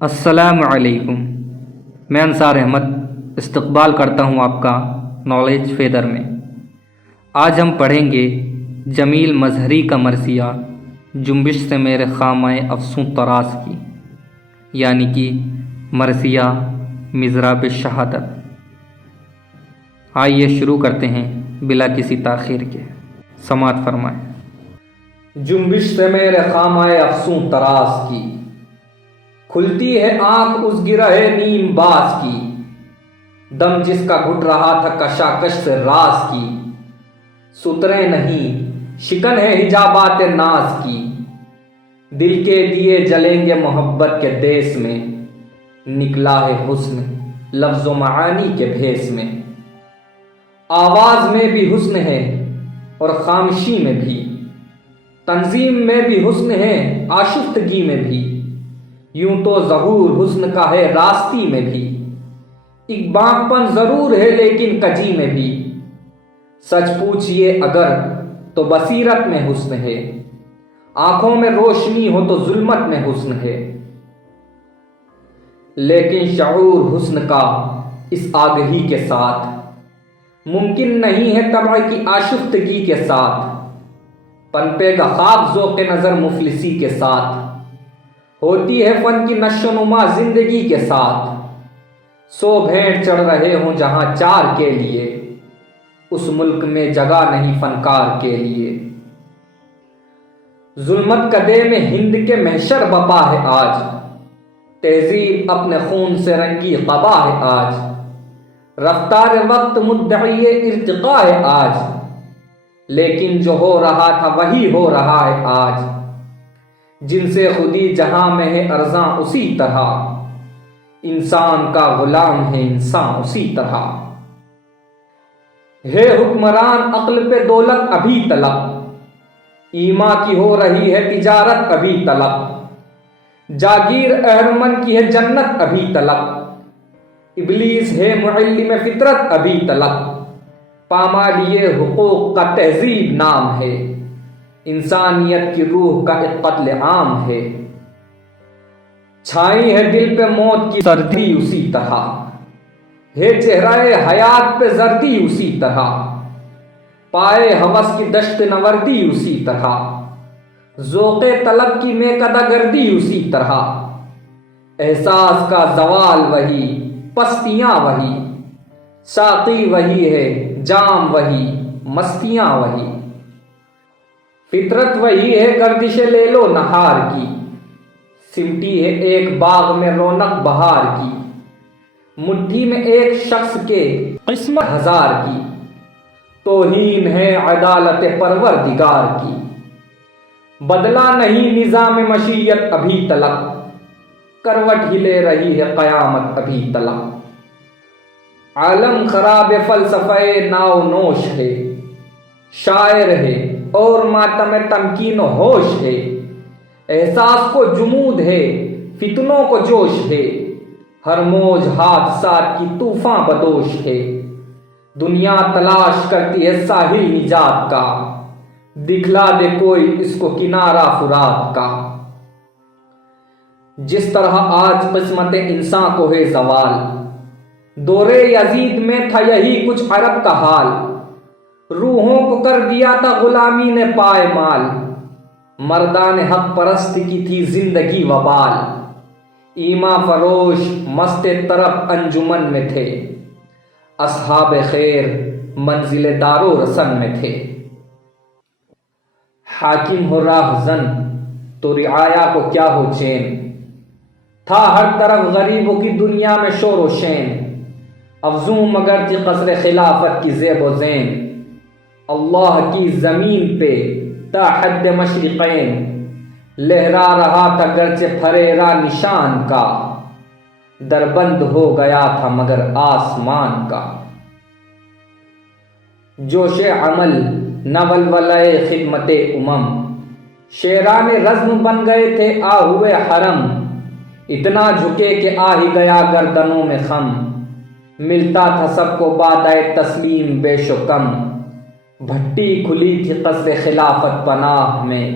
السلام علیکم، میں انصار احمد استقبال کرتا ہوں آپ کا نالج فیدر میں۔ آج ہم پڑھیں گے جمیل مظہری کا مرثیہ جنبش سے میرے خامہ افسوں طراز کی، یعنی کہ مرثیہ مضراب شہادت۔ آئیے شروع کرتے ہیں بلا کسی تاخیر کے، سماعت فرمائیں۔ جنبش سے میرے خامہ افسوں طراز کی، کھلتی ہے آنکھ اس گرہ نیم باز کی، دم جس کا گھٹ رہا تھا کشاکش سے راز کی، سترے نہیں شکن ہے حجابات ناز کی، دل کے دیے جلیں گے محبت کے دیس میں، نکلا ہے حسن لفظ و معانی کے بھیس میں، آواز میں بھی حسن ہے اور خامشی میں بھی، تنظیم میں بھی حسن ہے آشفتگی میں بھی، یوں تو ظہور حسن کا ہے راستی میں بھی، ایک بانپن ضرور ہے لیکن کجی میں بھی، سچ پوچھئے اگر تو بصیرت میں حسن ہے، آنکھوں میں روشنی ہو تو ظلمت میں حسن ہے، لیکن شعور حسن کا اس آگہی کے ساتھ ممکن نہیں ہے طبع کی آشفتگی کے ساتھ، پنپے گا خواب ذوق نظر مفلسی کے ساتھ، ہوتی ہے فن کی نشو و نما زندگی کے ساتھ، سو بھیڑ چڑھ رہے ہوں جہاں چار کے لیے، اس ملک میں جگہ نہیں فنکار کے لیے، ظلمت کدے میں ہند کے محشر بپا ہے آج، تہذیب اپنے خون سے رنگی قبا ہے آج، رفتار وقت مدعی ارتقا ہے آج، لیکن جو ہو رہا تھا وہی ہو رہا ہے آج، جن سے خودی جہاں میں ہے ارزاں اسی طرح، انسان کا غلام ہے انسان اسی طرح، ہے حکمران عقل پہ دولت ابھی طلب، ایما کی ہو رہی ہے تجارت ابھی طلب، جاگیر اہرمن کی ہے جنت ابھی طلب، ابلیس ہے معلم فطرت ابھی طلب، پامالیے حقوق کا تہذیب نام ہے، انسانیت کی روح کا ایک قتل عام ہے، چھائی ہے دل پہ موت کی سردی اسی طرح، ہے چہرہ حیات پہ زردی اسی طرح، پائے ہوس کی دشت نوردی اسی طرح، ذوق طلب کی میکدہ گردی اسی طرح، احساس کا زوال وہی پستیاں وہی، ساقی وہی ہے جام وہی مستیاں وہی، فطرت وہی ہے گردش لیل و نہار کی، سمٹی ہے ایک باغ میں رونق بہار کی، مٹھی میں ایک شخص کے قسمت ہزار کی، توہین ہے عدالت پروردگار کی، بدلا نہیں نظام مشیت ابھی تلک، کروٹ ہی لے رہی ہے قیامت ابھی تلک، عالم خراب فلسفہ ناؤ نوش ہے، شاعر ہے اور ماتم تمکین و ہوش ہے، احساس کو جمود ہے فتنوں کو جوش ہے، ہر موج حادثات کی طوفاں بدوش ہے، دنیا تلاش کرتی ہے ساحل نجات کا، دکھلا دے کوئی اس کو کنارہ فرات کا، جس طرح آج قسمت انسان کو ہے زوال، دور یزید میں تھا یہی کچھ عرب کا حال، روحوں کو کر دیا تھا غلامی نے پائے مال، مردان حق پرست کی تھی زندگی وبال، ایما فروش مست طرب انجمن میں تھے، اصحاب خیر منزل دار و رسن میں تھے، حاکم ہو راہ زن تو رعایا کو کیا ہو چین، تھا ہر طرف غریبوں کی دنیا میں شور و شین، افزوں مگر تھی قصر خلافت کی زیب و زین، اللہ کی زمین پہ تا حد مشرقین، لہرا رہا تھا گرچہ پھریرا نشان کا، دربند ہو گیا تھا مگر آسمان کا، جوش عمل نہ ولولہ خدمت امم، شیران رزم بن گئے تھے آہوئے حرم، اتنا جھکے کہ آ ہی گیا گردنوں میں خم، ملتا تھا سب کو بادۂ تسلیم بیش و کم، بھٹی کھلی تھی قصر خلافت پناہ میں،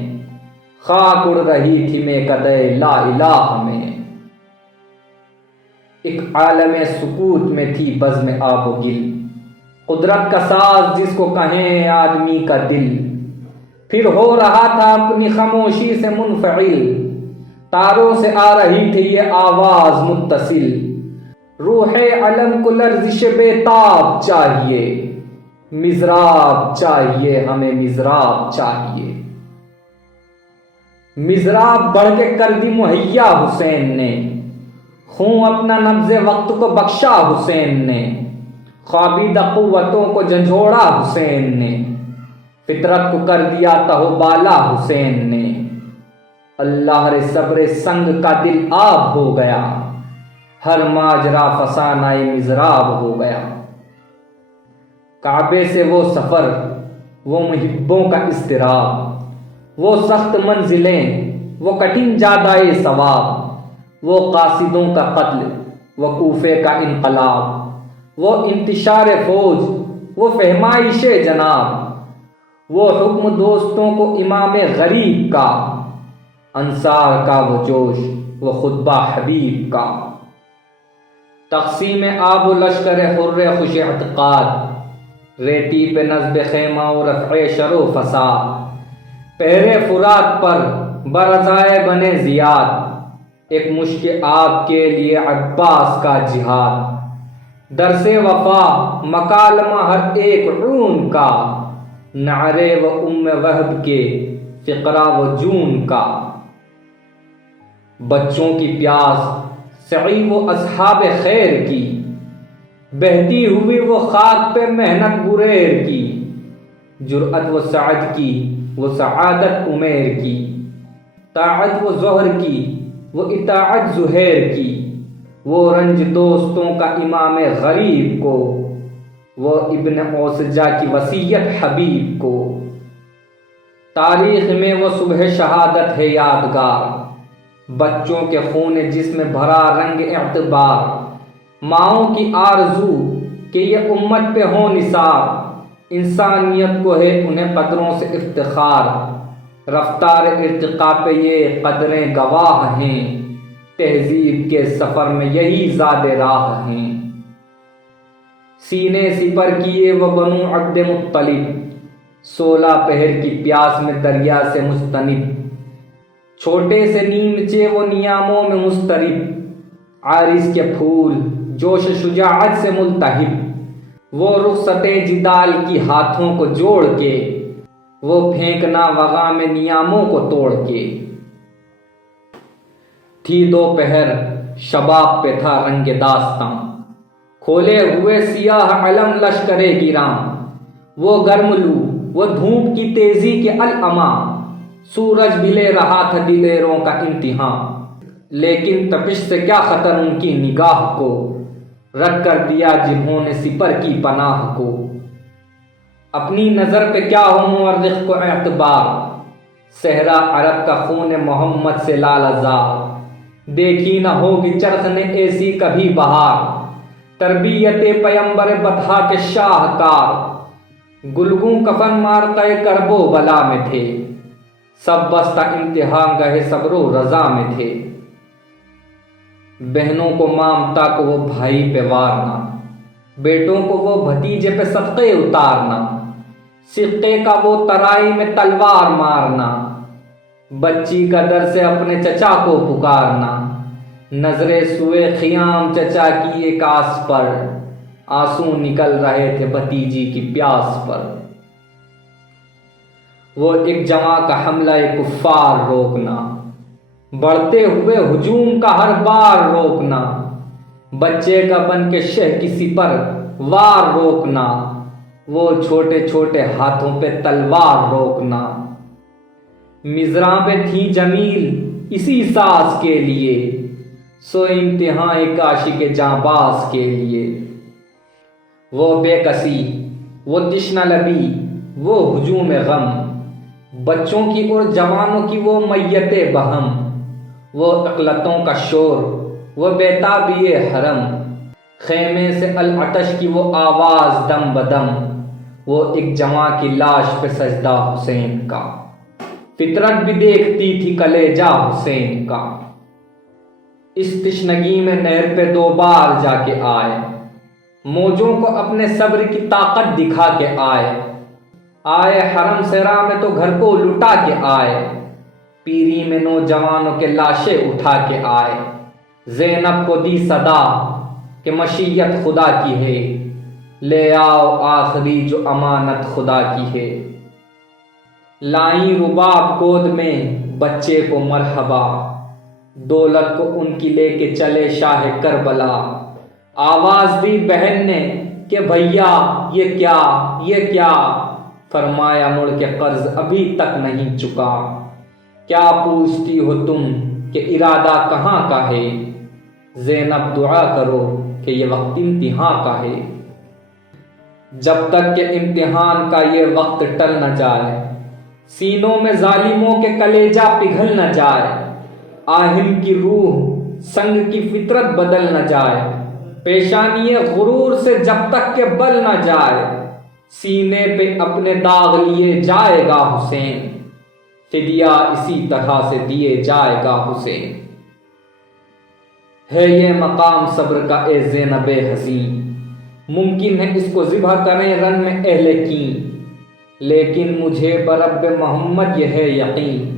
خاک اڑ رہی تھی میکدہ لا الہ میں، ایک عالم سکوت میں تھی بزم آب و گل، قدرت کا ساز جس کو کہیں آدمی کا دل، پھر ہو رہا تھا اپنی خاموشی سے منفعل، تاروں سے آ رہی تھی یہ آواز متصل، روح علم کو لرزش بےتاب چاہیے، مضراب چاہیے ہمیں مضراب چاہیے۔ مضراب بڑھ کے کر دی مہیا حسین نے، خون اپنا نبض وقت کو بخشا حسین نے، خوابیدہ قوتوں کو جھنجھوڑا حسین نے، فطرت کو کر دیا تہو بالا حسین نے، اللہ رے صبر سنگ کا دل آب ہو گیا، ہر ماجرا فسانہ مضراب ہو گیا۔ کعبے سے وہ سفر، وہ محبوں کا اضطراب، وہ سخت منزلیں، وہ کٹھن جادائے ثواب، وہ قاصدوں کا قتل، وہ کوفے کا انقلاب، وہ انتشار فوج، وہ فہمائش جناب، وہ حکم دوستوں کو امام غریب کا، انصار کا وہ جوش، وہ خطبہ حبیب کا۔ تقسیم آب و لشکر حر خوش اعتقاد، ریتی پہ نصب خیمہ و رفع شر و فساد، پہرے فرات پر برضائے بنے زیاد، ایک مشک آب کے لیے عباس کا جہاد، درس وفا مکالمہ ہر ایک عون کا، نعرے و وہب کے فقرہ و جون کا، بچوں کی پیاس سعی و اصحاب خیر کی، بہتی ہوئی وہ خاک پہ محنت گریر کی، جرأت و سعد کی وہ سعادت عمیر کی، طاعت و ظہر کی وہ اطاعت زہیر کی، وہ رنج دوستوں کا امام غریب کو، وہ ابن اوسجا کی وصیت حبیب کو، تاریخ میں وہ صبح شہادت ہے یادگار، بچوں کے خون جسم بھرا رنگ اعتبار، ماؤں کی آرزو کہ یہ امت پہ ہو نثار، انسانیت کو ہے انہیں قدروں سے افتخار، رفتار ارتقاء پہ یہ قدریں گواہ ہیں، تہذیب کے سفر میں یہی زاد راہ ہیں، سینے سپر کیے وہ بنو عبد مطلب، 16 پہر کی پیاس میں دریا سے مستنب، چھوٹے سے نیمچے وہ نیاموں میں مضطرب، عارض کے پھول جوش شجاعت سے ملتہب، وہ رخصت جدال کی ہاتھوں کو جوڑ کے، وہ پھینکنا وغا میں نیاموں کو توڑ کے، تھی دوپہر شباب پہ تھا رنگ داستاں، کھولے ہوئے سیاہ علم لشکر گراں، وہ گرم لو وہ دھوپ کی تیزی کے العما، سورج بھی لے رہا تھا دلیروں کا امتحان، لیکن تپش سے کیا خطر ان کی نگاہ کو، رکھ کر دیا جنہوں نے سپر کی پناہ کو، اپنی نظر پہ کیا ہو مورخ کو اعتبار، صحرا عرب کا خون محمد سے لالہزار، دیکھی نہ ہوگی چرخ نے ایسی کبھی بہار، تربیت پیمبر بطحا کے شاہکار، گلگوں کفن مارتا کرب و بلا میں تھے، سب بستہ امتحان گہے صبر و رضا میں تھے، بہنوں کو مامتا کو وہ بھائی پہ وارنا، بیٹوں کو وہ بھتیجے پہ صدقے اتارنا، سکے کا وہ ترائی میں تلوار مارنا، بچی کا در سے اپنے چچا کو پکارنا، نظریں سوئے خیام چچا کی ایک آس پر، آنسو نکل رہے تھے بھتیجی کی پیاس پر، وہ ایک جماع کا حملہ کفار روکنا، بڑھتے ہوئے ہجوم کا ہر بار روکنا، بچے کا بن کے شہ کسی پر وار روکنا، وہ چھوٹے چھوٹے ہاتھوں پہ تلوار روکنا، مضرابیں تھیں جمیل اسی ساز کے لیے، سو امتحان عاشق جانباز کے لیے، وہ بے کسی وہ تشنہ لبی وہ ہجوم غم، بچوں کی اور جوانوں کی وہ میت بہم، وہ اقلتوں کا شور وہ بیتابی حرم، خیمے سے العطش کی وہ آواز دم بدم، وہ ایک جواں کی لاش پہ سجدہ حسین کا، فطرت بھی دیکھتی تھی کلیجہ حسین کا۔ اس تشنگی میں نہر پہ 2 بار جا کے آئے، موجوں کو اپنے صبر کی طاقت دکھا کے آئے حرم سرا میں تو گھر کو لٹا کے آئے، پیری میں نوجوانوں کے لاشیں اٹھا کے آئے، زینب کو دی صدا کہ مشیت خدا کی ہے، لے آؤ آخری جو امانت خدا کی ہے، لائیں رباب گود میں بچے کو مرحبا، دولت کو ان کی لے کے چلے شاہ کربلا، آواز دی بہن نے کہ بھیا یہ کیا، فرمایا مڑ کے قرض ابھی تک نہیں چکا، کیا پوچھتی ہو تم کہ ارادہ کہاں کا ہے، زینب دعا کرو کہ یہ وقت امتحان کا ہے، جب تک کہ امتحان کا یہ وقت ٹل نہ جائے، سینوں میں ظالموں کے کلیجہ پگھل نہ جائے، آہن کی روح سنگ کی فطرت بدل نہ جائے، پیشانی غرور سے جب تک کہ بل نہ جائے، سینے پہ اپنے داغ لیے جائے گا حسین، فدیہ اسی طرح سے دیے جائے گا حسین، ہے یہ مقام صبر کا اے زینب حزین، ممکن ہے اس کو ذبح کریں رن میں اہل کین، لیکن مجھے برب محمد یہ ہے یقین،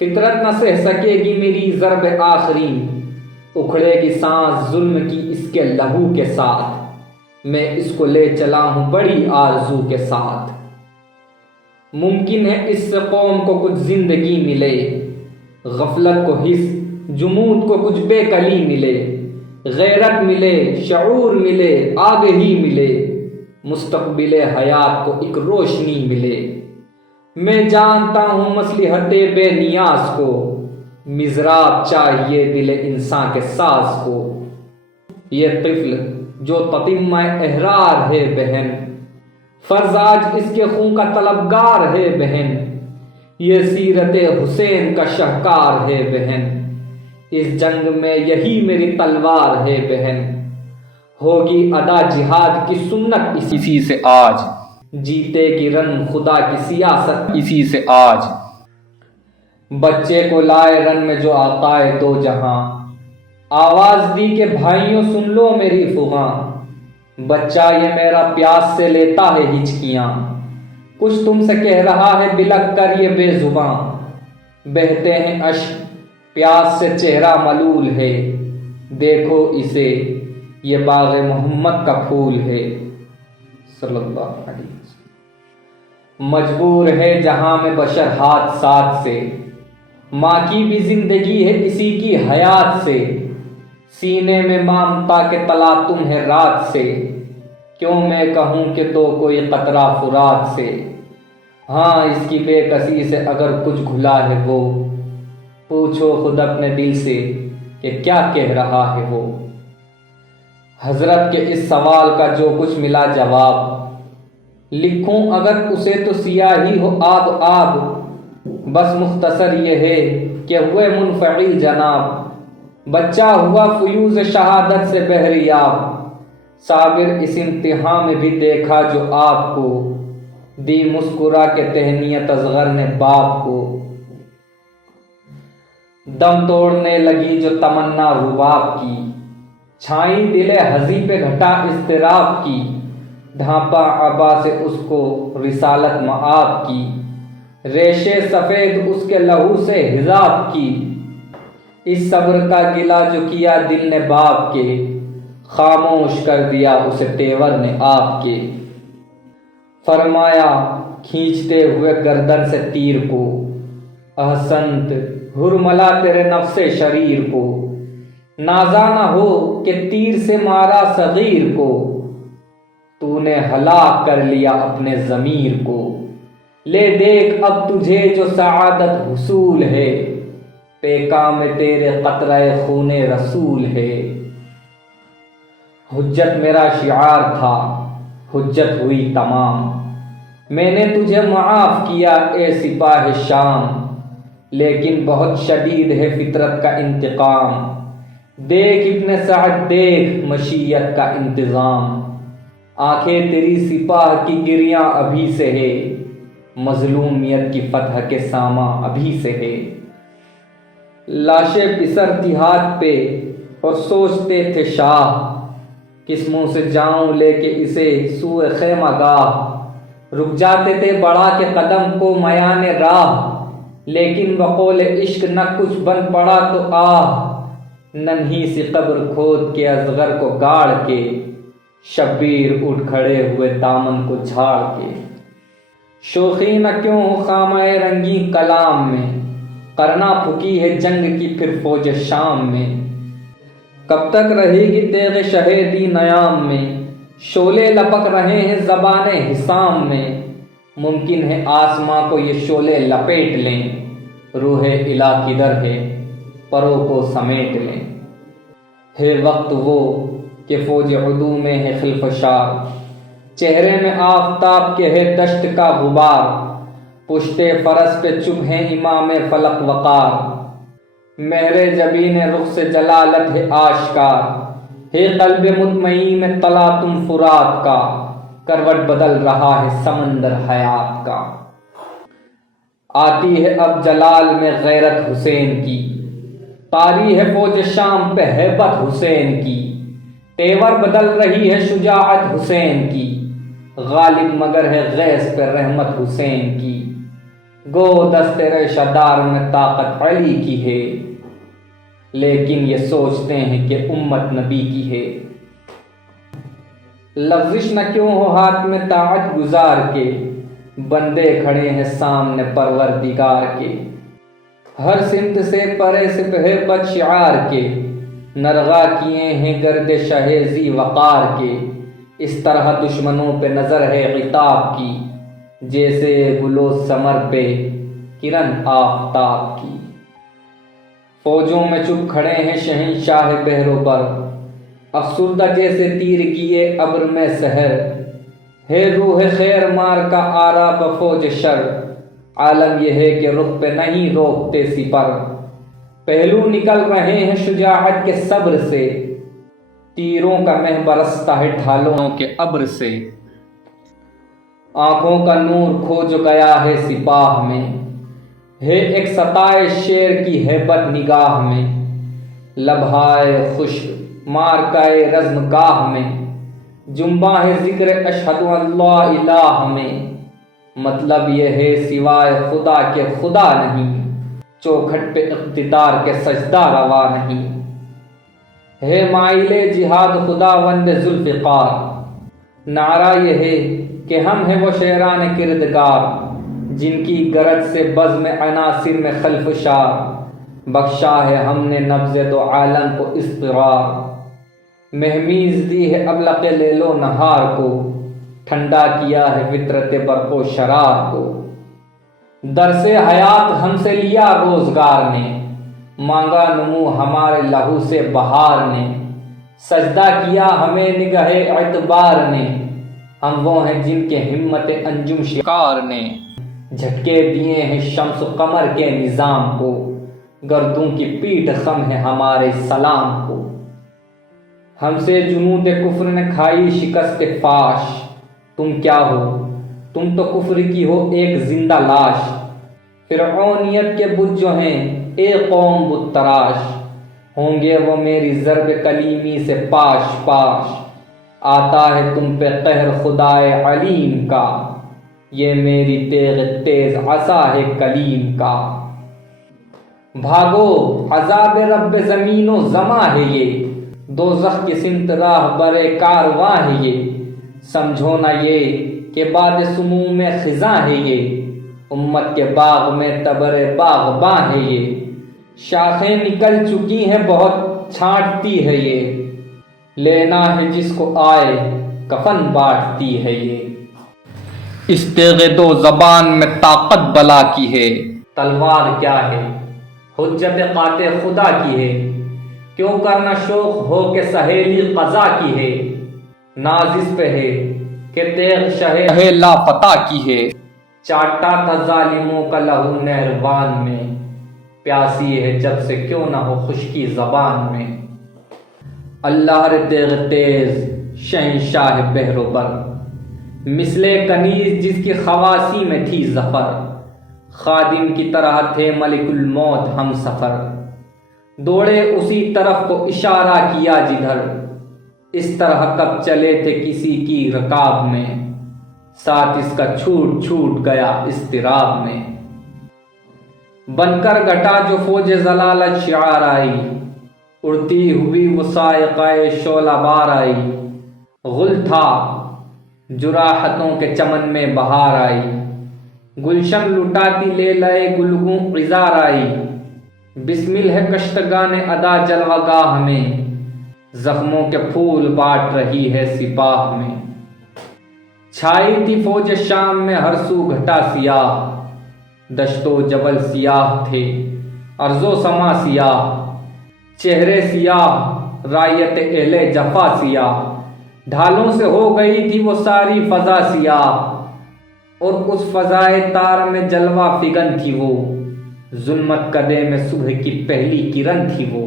فطرت نہ سہ سکے گی میری ضرب آخری، اکھڑے گی سانس ظلم کی اس کے لہو کے ساتھ، میں اس کو لے چلا ہوں بڑی آرزو کے ساتھ، ممکن ہے اس سے قوم کو کچھ زندگی ملے، غفلت کو حس جمود کو کچھ بے کلی ملے، غیرت ملے شعور ملے آگہی ملے، مستقبل حیات کو ایک روشنی ملے، میں جانتا ہوں مصلحت بے نیاز کو، مزراب چاہیے دل انسان کے ساز کو، یہ طفل جو تتمہ احرار ہے بہن، فرض آج اس کے خون کا طلبگار ہے بہن، یہ سیرت حسین کا شہکار ہے بہن، اس جنگ میں یہی میری تلوار ہے بہن، ہوگی ادا جہاد کی سنت اسی سے آج، جیتے گی رن خدا کی سیاست اسی سے آج، بچے کو لائے رن میں جو آقائے دو جہاں، آواز دی کہ بھائیوں سن لو میری فغاں، بچہ یہ میرا پیاس سے لیتا ہے ہچکیاں، کچھ تم سے کہہ رہا ہے بلک کر یہ بے زباں، بہتے ہیں اشک پیاس سے چہرہ ملول ہے، دیکھو اسے یہ باغ محمد کا پھول ہے، صلی اللہ علیہ وسلم، مجبور ہے جہاں میں بشر حادثات سے، ماں کی بھی زندگی ہے اسی کی حیات سے، سینے میں مامتا کے تلاطم ہے رات سے، کیوں میں کہوں کہ تو کوئی قطرہ فرات سے، ہاں اس کی بے کسی سے اگر کچھ گھلا ہے وہ، پوچھو خود اپنے دل سے کہ کیا کہہ رہا ہے وہ، حضرت کے اس سوال کا جو کچھ ملا جواب، لکھوں اگر اسے تو سیاہی ہو آب آب، بس مختصر یہ ہے کہ ہوئے منفعل جناب، بچہ ہوا فیوز شہادت سے بحریاب، صابر اس امتحان میں بھی دیکھا جو آپ کو، دی مسکرا کے تہنیت اصغر نے باپ کو، دم توڑنے لگی جو تمنا رباب کی، چھائی دل ہزی پہ گھٹا اضطراب کی، ڈھانپا عبا سے اس کو رسالت معاب کی، ریشے سفید اس کے لہو سے حجاب کی، اس صبر کا گلہ جو کیا دل نے باپ کے، خاموش کر دیا اسے تیور نے آپ کے، فرمایا کھینچتے ہوئے گردن سے تیر کو، احسنت ہرملا تیرے نفس شریر کو، نازا نہ ہو کہ تیر سے مارا صغیر کو، تو نے ہلاک کر لیا اپنے ضمیر کو، لے دیکھ اب تجھے جو سعادت حصول ہے، پیکام میں تیرے قطرہ خون رسول ہے، حجت میرا شعار تھا حجت ہوئی تمام، میں نے تجھے معاف کیا اے سپاہ شام، لیکن بہت شدید ہے فطرت کا انتقام، دیکھ ابن سعد دیکھ مشیت کا انتظام، آنکھیں تیری سپاہ کی گریاں ابھی سے ہے، مظلومیت کی فتح کے ساماں ابھی سے ہے، لاشیں پسرتی ہاتھ پہ اور سوچتے تھے شاہ، کس منہ سے جاؤں لے کے اسے سوئے خیمہ گاہ۔ رک جاتے تھے بڑھا کے قدم کو میان راہ، لیکن بقول عشق نہ کچھ بن پڑا تو آہ۔ ننھی سی قبر کھود کے اصغر کو گاڑ کے، شبیر اٹھ کھڑے ہوئے دامن کو جھاڑ کے۔ شوخی نہ کیوں ہو خامہ رنگی کلام میں، کرنا پھکی ہے جنگ کی پھر فوج شام میں۔ کب تک رہے گی تیغ شہیدی نیام میں، شعلے لپک رہے ہیں زبان حسام میں۔ ممکن ہے آسماں کو یہ شعلے لپیٹ لیں، روح الہ کدھر ہے پروں کو سمیٹ لیں۔ ہے وقت وہ کہ فوج عدو میں ہے خلفشار، چہرے میں آفتاب کے ہے دشت کا غبار۔ پشتے فرس پہ چپ ہیں امام فلک وقار، مہر جبین رخ سے جلالت ہے آشکار۔ ہے قلب مطمئن میں تلاطم فرات کا، کروٹ بدل رہا ہے سمندر حیات کا۔ آتی ہے اب جلال میں غیرت حسین کی، طاری ہے فوج شام پہ ہیبت حسین کی۔ تیور بدل رہی ہے شجاعت حسین کی، غالب مگر ہے غیث پہ رحمت حسین کی۔ گو دست ریشہ دار میں طاقت علی کی ہے، لیکن یہ سوچتے ہیں کہ امت نبی کی ہے۔ لغزش نہ کیوں ہو ہاتھ میں طاعت گزار کے، بندے کھڑے ہیں سامنے پروردگار کے۔ ہر سمت سے پرے سپہ بد شعار کے، نرغا کیے ہیں گرد شہیزی وقار کے۔ اس طرح دشمنوں پہ نظر ہے عتاب کی، جیسے گلو ثمر پہ کرن آفتاب کی۔ فوجوں میں چپ کھڑے ہیں شہنشاہ بحروں پر، افسردہ جیسے تیر کیے ابر میں سحر۔ ہے روح خیر مار کا آرا بفوج شر، عالم یہ ہے کہ رخ پہ نہیں روکتے سپر۔ پہلو نکل رہے ہیں شجاعت کے صبر سے، تیروں کا مہ برستا ہے ڈھالوں کے ابر سے۔ آنکھوں کا نور کھو جو گیا ہے سپاہ میں، ہے ایک ستائے شیر کی ہیبت نگاہ میں۔ لبہائے خشک مارکائے رزم گاہ میں، جنباں ہے ذکر اشہد ان لا الہ میں۔ مطلب یہ ہے سوائے خدا کے خدا نہیں، چوکھٹ پہ اقتدار کے سجدہ روا نہیں۔ ہے مائل جہاد خداوند ذوالفقار، نعرہ یہ ہے کہ ہم ہیں وہ شیران کردگار، جن کی گرج سے بزم عناصر میں خلفشار۔ بخشا ہے ہم نے نبض دو عالم کو اضطرار، مہمیز دی ہے ابلق لیل و نہار کو، ٹھنڈا کیا ہے فطرت برق و شرار کو۔ درس حیات ہم سے لیا روزگار نے، مانگا نمو ہمارے لہو سے بہار نے۔ سجدہ کیا ہمیں نگہ اعتبار نے، ہم وہ ہیں جن کے ہمت انجم شکار نے۔ جھٹکے دیے ہیں شمس و قمر کے نظام کو، گردوں کی پیٹھ خم ہے ہمارے سلام کو۔ ہم سے جنود کفر نے کھائی شکست فاش، تم کیا ہو؟ تم تو کفر کی ہو ایک زندہ لاش۔ فرعونیت کے بت جو ہیں اے قوم بت تراش، ہوں گے وہ میری ضرب کلیمی سے پاش پاش۔ آتا ہے تم پہ قہر خدائے علیم کا، یہ میری تیغ تیز عصا ہے کلیم کا۔ بھاگو عذاب رب زمین و زماں ہے یہ، دوزخ کی سمت راہ برے کارواں ہے یہ۔ سمجھو نہ یہ کہ باد سموم میں خزاں ہے یہ، امت کے باغ میں تبر باغباں ہے یہ۔ شاخیں نکل چکی ہیں بہت چھانٹتی ہے یہ، لینا ہے جس کو آئے کفن بانٹتی ہے یہ۔ اس تیغ دو زبان میں طاقت بلا کی ہے، تلوار کیا ہے حجت قاطع خدا کی ہے۔ کیوں کرنا شوق ہو کہ سہیلی قضا کی ہے، ناز اس پہ ہے کہ تیغ شہ لاپتہ کی ہے۔ چاٹا تھا ظالموں کا لہو نہروان میں، پیاسی ہے جب سے کیوں نہ ہو خشکی زبان میں۔ اللہ رے تیغ تیز شہنشاہ بحروں پر، مثل کنیز جس کی خواصی میں تھی ظفر۔ خادم کی طرح تھے ملک الموت ہم سفر، دوڑے اسی طرف کو اشارہ کیا جدھر، اس طرح کب چلے تھے کسی کی رکاب میں، ساتھ اس کا چھوٹ چھوٹ گیا اضطراب میں۔ بن کر گھٹا جو فوج ضلالت شعار آئی، اڑتی ہوئی وہ سائقۂ شعلہ بار آئی، غل تھا جراحتوں کے چمن میں بہار آئی، گلشن لٹاتی لے لائے گلگوں عذار آئی، بسمل ہے کشتگان ادا جلوہ گاہ میں، زخموں کے پھول بانٹ رہی ہے سپاہ میں۔ چھائی تھی فوج شام میں ہر سو گھٹا سیاہ، دشت و جبل سیاہ تھے ارض و سما سیاہ، چہرے سیاہ رایت اہل جفا سیاہ، ڈھالوں سے ہو گئی تھی وہ ساری فضا سیاہ، اور اس فضائے تار میں جلوہ فگن تھی وہ، ظلمت کدے میں صبح کی پہلی کرن تھی وہ۔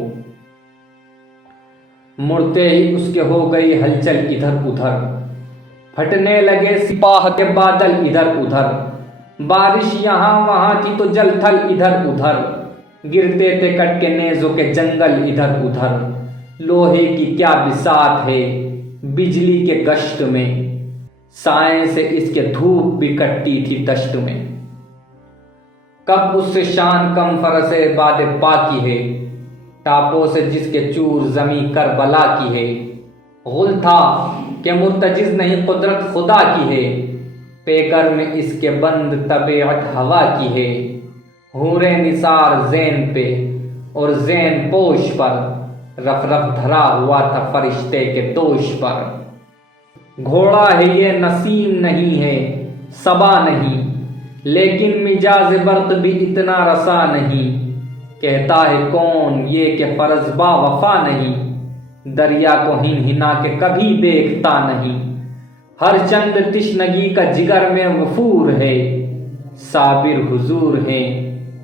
مڑتے ہی اس کے ہو گئی ہلچل ادھر ادھر، پھٹنے لگے سپاہ کے بادل ادھر ادھر، بارش یہاں وہاں کی تو جل تھل ادھر ادھر، گرتے تھے کٹ کے نیزوں کے جنگل ادھر ادھر، لوہے کی کیا بساط ہے بجلی کے گشت میں، سائیں سے اس کے دھوپ بھی کٹتی تھی دشت میں۔ کب اس سے شان کم فرس باد پاکی ہے، ٹاپوں سے جس کے چور زمیں کربلا کی ہے، غل تھا کہ مرتجز نہیں قدرت خدا کی ہے، پیکر میں اس کے بند طبیعت ہوا کی ہے، حور نثار زین پہ اور زین پوش پر، رف رف دھرا ہوا تھا فرشتے کے دوش پر۔ گھوڑا ہے یہ نسیم نہیں ہے صبا نہیں، لیکن مجاز برق بھی اتنا رسا نہیں، کہتا ہے کون یہ کہ فرض با وفا نہیں، دریا کو ہن ہنا کے کبھی دیکھتا نہیں، ہر چند تشنگی کا جگر میں وفور ہے، صابر حضور ہیں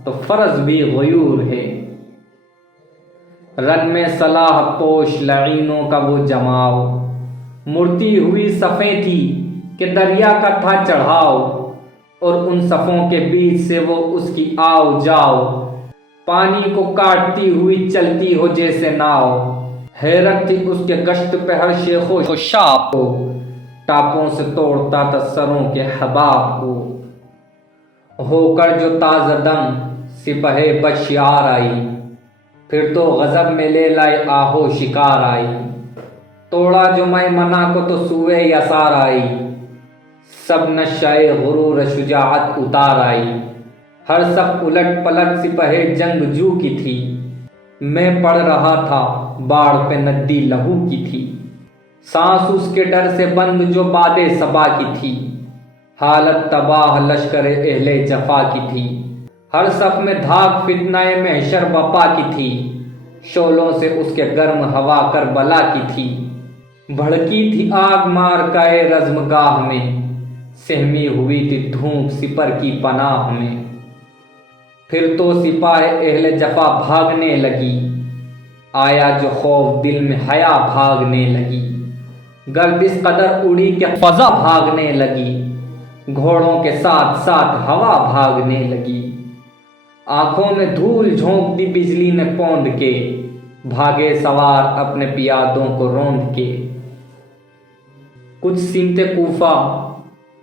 تو فرض بھی غیور ہے۔ رن میں صلاح پوش لعینوں کا وہ جماؤ، مڑتی ہوئی صفیں تھی کہ دریا کا تھا چڑھاؤ، اور ان صفوں کے بیچ سے وہ اس کی آؤ جاؤ، پانی کو کاٹتی ہوئی چلتی ہو جیسے ناؤ، حیرت تھی اس کے گشت پہ ہر شیخ و شاب کو، ٹاپوں سے توڑتا تھا سروں کے حباب کو، ہو کر جو تازہ دم سپہ بشیار آئی، پھر تو غضب میں لے لائے آہو شکار آئی، توڑا جو میمنہ کو تو سوئے یسار آئی، سب نشائے غرور شجاعت اتار آئی، ہر سب الٹ پلٹ سپہ جنگ جو کی تھی، میں پڑھ رہا تھا باڑ پہ ندی لہو کی تھی، سانس اس کے ڈر سے بند جو باد صبا کی تھی، حالت تباہ لشکر اہل جفا کی تھی، ہر صف میں دھاک فتنہ محشر بپا کی تھی، شعلوں سے اس کے گرم ہوا کربلا کی تھی، بھڑکی تھی آگ مارکائے رزم گاہ میں، سہمی ہوئی تھی دھوپ سپر کی پناہ میں، پھر تو سپاہ اہل جفا بھاگنے لگی، آیا جو خوف دل میں حیا بھاگنے لگی، گرد اس قدر اڑی کہ فضا بھاگنے لگی، گھوڑوں کے ساتھ ساتھ ہوا بھاگنے لگی، آنکھوں میں دھول جھونک دی بجلی نے پوند کے، بھاگے سوار اپنے پیادوں کو روند کے، کچھ سمت کوفہ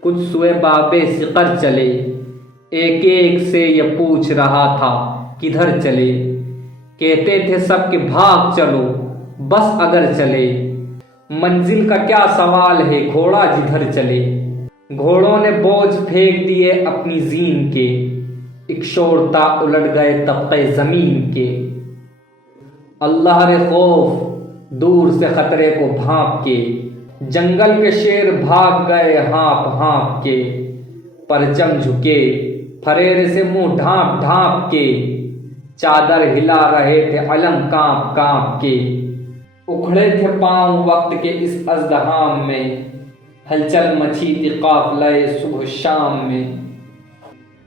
کچھ سوئے باب سقر چلے، ایک ایک سے یہ پوچھ رہا تھا کدھر چلے، کہتے تھے سب کہ بھاگ چلو بس اگر چلے، منزل کا کیا سوال ہے گھوڑا جدھر چلے، گھوڑوں نے بوجھ پھینک دیے اپنی زین کے، ایک شورتا الٹ گئے طبقے زمین کے، اللہ رے خوف دور سے خطرے کو بھانپ کے، جنگل کے شیر بھاگ گئے ہانپ ہانپ کے، پرچم جھکے پھریرے سے منہ ڈھانپ ڈھانپ کے، چادر ہلا رہے تھے علم کانپ کانپ کے، اکھڑے تھے پاؤں وقت کے اس ازدحام میں، ہلچل مچی تھی قافلہ صبح شام میں،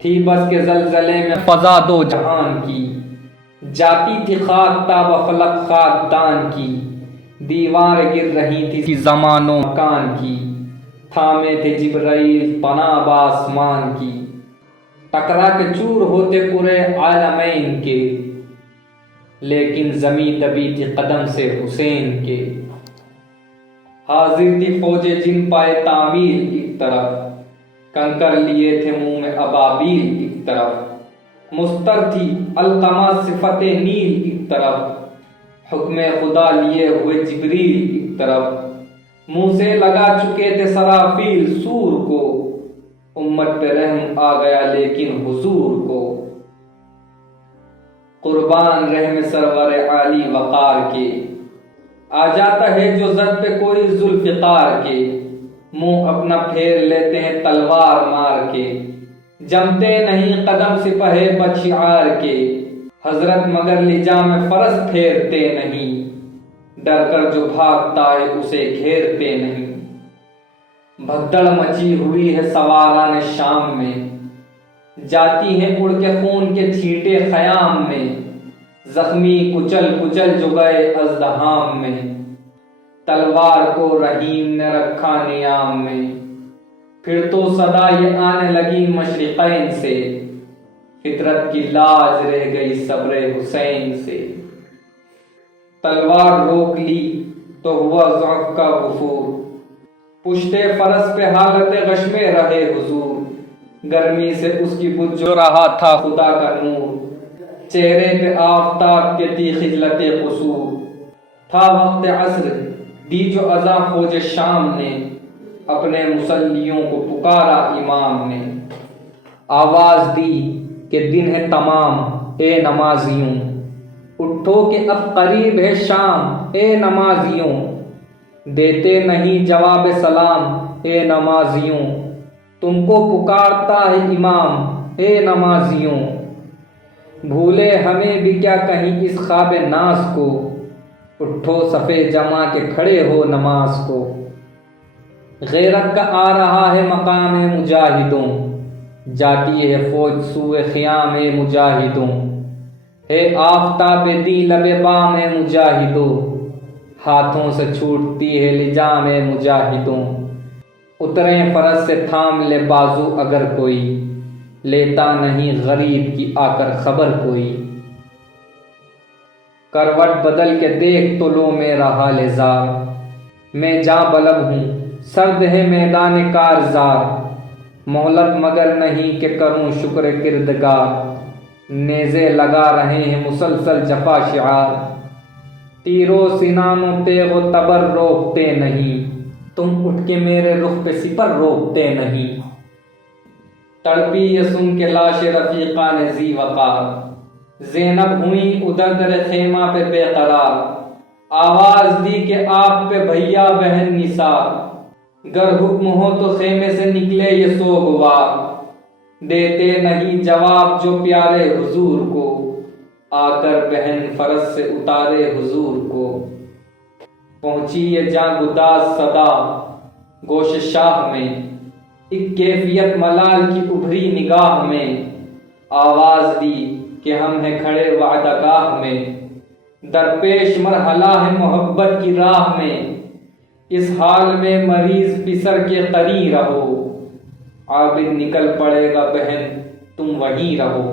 تھی بس کے زلزلے میں فضا دو جہان کی، جاتی تھی خاک تاب فلک خاک دان کی، دیوار گر رہی تھی زمان و مکان کی، تھامے تھے جبرائیل پناہ آسمان کی، ٹکرا کے چور ہوتے پورے عالمین کے، لیکن زمیں دبی تھی قدم سے حسین کے۔ حاضر تھی فوجیں جن پائے تعمیل ایک طرف، کنکر لیے تھے منہ میں ابابیل ایک طرف، مستر تھی القمہ صفت نیل ایک طرف، حکم خدا لیے ہوئے جبریل ایک طرف، منہ سے لگا چکے تھے سرافیل سور کو، امت پہ رحم آ گیا لیکن حضور کو۔ قربان رحم سرور عالی وقار کے، آ جاتا ہے جو زد پہ کوئی ذوالفقار کے، منہ اپنا پھیر لیتے ہیں تلوار مار کے، جمتے نہیں قدم سپہ بشعار کے، حضرت مگر لجام فرس پھیرتے نہیں، ڈر کر جو بھاگتا ہے اسے گھیرتے نہیں۔ بھگدڑ مچی ہوئی ہے سواران شام میں، جاتی ہیں اڑ کے خون کے چھینٹے خیام میں، زخمی کچل کچل جو گئے ازدحام میں، تلوار کو رحیم نے رکھا نیام میں۔ پھر تو صدا یہ آنے لگی مشرقین سے، فطرت کی لاج رہ گئی صبر حسین سے۔ تلوار روک لی تو ہوا ضعف کا غفور، پشتے فرس پہ حالت غش میں رہے حضور، گرمی سے اس کی بجھ جو رہا تھا خدا کا نور، چہرے پہ آفتاب کے تھی خجلت قصور۔ تھا وقت عصر دی جو اذاں فوج شام نے، اپنے مصلیوں کو پکارا امام نے، آواز دی کہ دن ہے تمام اے نمازیوں، اٹھو کہ اب قریب ہے شام اے نمازیوں، دیتے نہیں جواب سلام اے نمازیوں، تم کو پکارتا ہے امام اے نمازیوں، بھولے ہمیں بھی کیا کہیں اس خواب ناز کو، اٹھو صفے جما کے کھڑے ہو نماز کو۔ غیرت کا آ رہا ہے مقام مجاہدوں، جاتی ہے فوج سوئے خیام مجاہدوں، ہے آفتاب دی لب بام مجاہدوں، ہاتھوں سے چھوٹتی ہے لجام مجاہدوں، اتریں فرس سے تھام لے بازو اگر کوئی، لیتا نہیں غریب کی آ کر خبر کوئی۔ کروٹ بدل کے دیکھ تو لو میرا حال زار، میں جاں بلب ہوں سرد ہے میدان کارزار، مہلت مگر نہیں کہ کروں شکر کردگار، نیزے لگا رہے ہیں مسلسل جفا شعار، تیرو سنانو تیغ و تبر روکتے نہیں، تم اٹھ کے میرے رخ پہ سپر روکتے نہیں۔ تڑپی یہ سن کے لاش رفیقان ذی وقار، زینب ہوئیں ادھر در خیمہ پہ بے قرار، آواز دی کہ آپ پہ بھیا بہن نثار، گر حکم ہو تو خیمے سے نکلے یہ سوگوار، دیتے نہیں جواب جو پیارے حضور کو، آ کر بہن فرس سے اتارے حضور کو۔ پہنچی یہ جاں گداز صدا گوش شاہ میں، ایک کیفیت ملال کی ابھری نگاہ میں، آواز دی کہ ہم ہیں کھڑے وعدہ گاہ میں، درپیش مرحلہ ہے محبت کی راہ میں، اس حال میں مریض پسر کے قری رہو، عابد نکل پڑے گا بہن تم وہیں رہو۔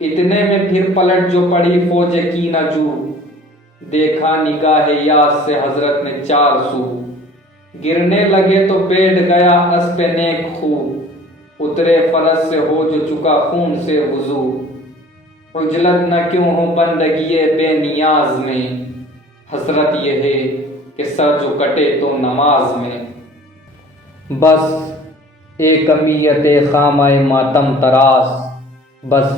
اتنے میں پھر پلٹ جو پڑی فوج کینہ جو، دیکھا نگاہ یاس سے حضرت نے چار سو، گرنے لگے تو بیٹھ گیا اسب نیک خو، اترے فرس سے ہو جو چکا خون سے وضو، عجلت نہ کیوں ہو بندگی بے نیاز میں، حسرت یہ ہے کہ سر جو کٹے تو نماز میں۔ بس ایک امیت خامہ ماتم تراس، بس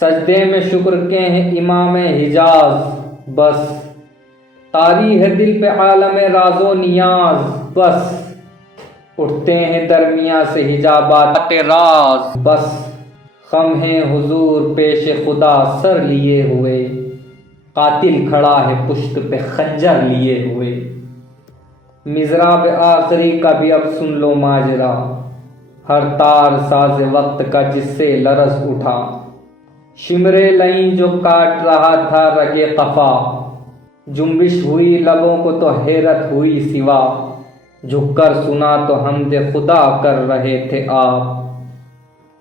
سجدے میں شکر کے ہیں امام حجاز، بس طاری ہے دل پہ عالم راز و نیاز، بس اٹھتے ہیں درمیاں سے حجابات راز، بس خم ہیں حضور پیش خدا سر لیے ہوئے، قاتل کھڑا ہے پشت پہ خنجر لیے ہوئے۔ مضراب آخری کا بھی اب سن لو ماجرا، ہر تار ساز وقت کا جس سے لرز اٹھا، شمرے لئیں جو کاٹ رہا تھا رگے قفا، جنبش ہوئی لبوں کو تو حیرت ہوئی سوا، جھک کر سنا تو حمد خدا کر رہے تھے آپ،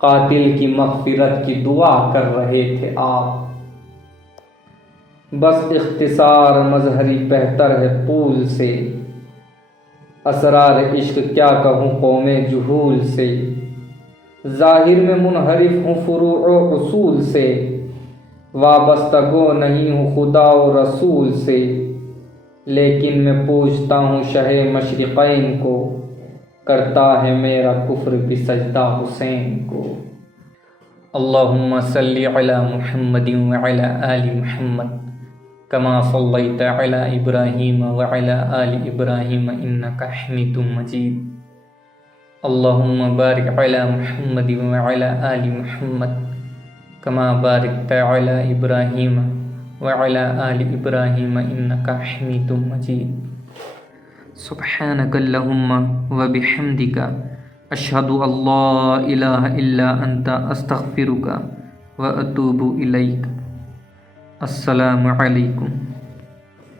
قاتل کی مغفرت کی دعا کر رہے تھے آپ۔ بس اختصار مظہری بہتر ہے طول سے، اسرار عشق کیا کہوں قوم جہول سے، ظاہر میں منحرف ہوں فروع و اصول سے، وابستہ گو نہیں ہوں خدا و رسول سے، لیکن میں پوجتا ہوں شہ مشرقین کو، کرتا ہے میرا کفر بھی سجدہ حسین کو۔ اللہم صلی علی محمد وعلی آل محمد کما صلیت علی ابراہیم وعلی آل ابراہیم انک حمید مجید۔ اللہم بارک علی محمد وعلی آل محمد کما بارکت علی ابراہیم وعلی آل ابراہیم انک حمید مجید۔ سبحانک اللہم وبحمدک اشہد ان لا الہ الا انت استغفرک واتوب الیک۔ السلام علیکم۔